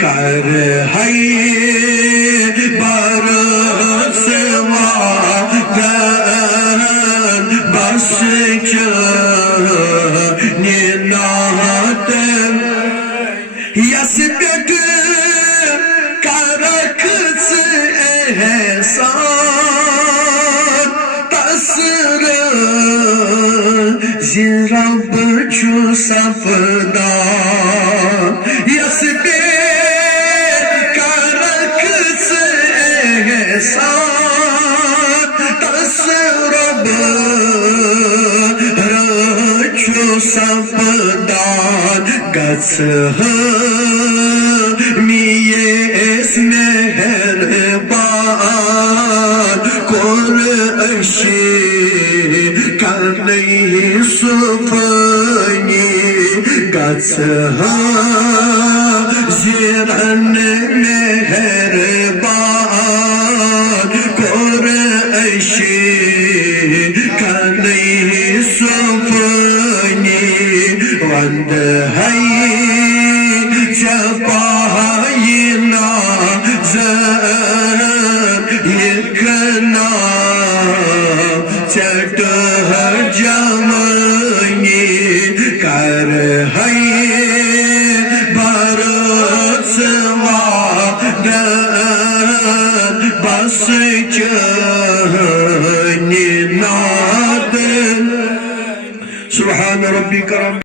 کر ہے برس وادن بس چنی نات یس پیٹ کرکس احسان تسر زی رب چھو صفدان یس پیٹ کرکس احسان تسر رب چھو صفدان گس میس مہربان قرشی کرنی صفنی گس زیرن مہربان قرشی کرنی صفنی وند ہے چپائنا زن یکنا چٹ جمنی کر ہے برس وادن بس چنی نات سبحان ربک رب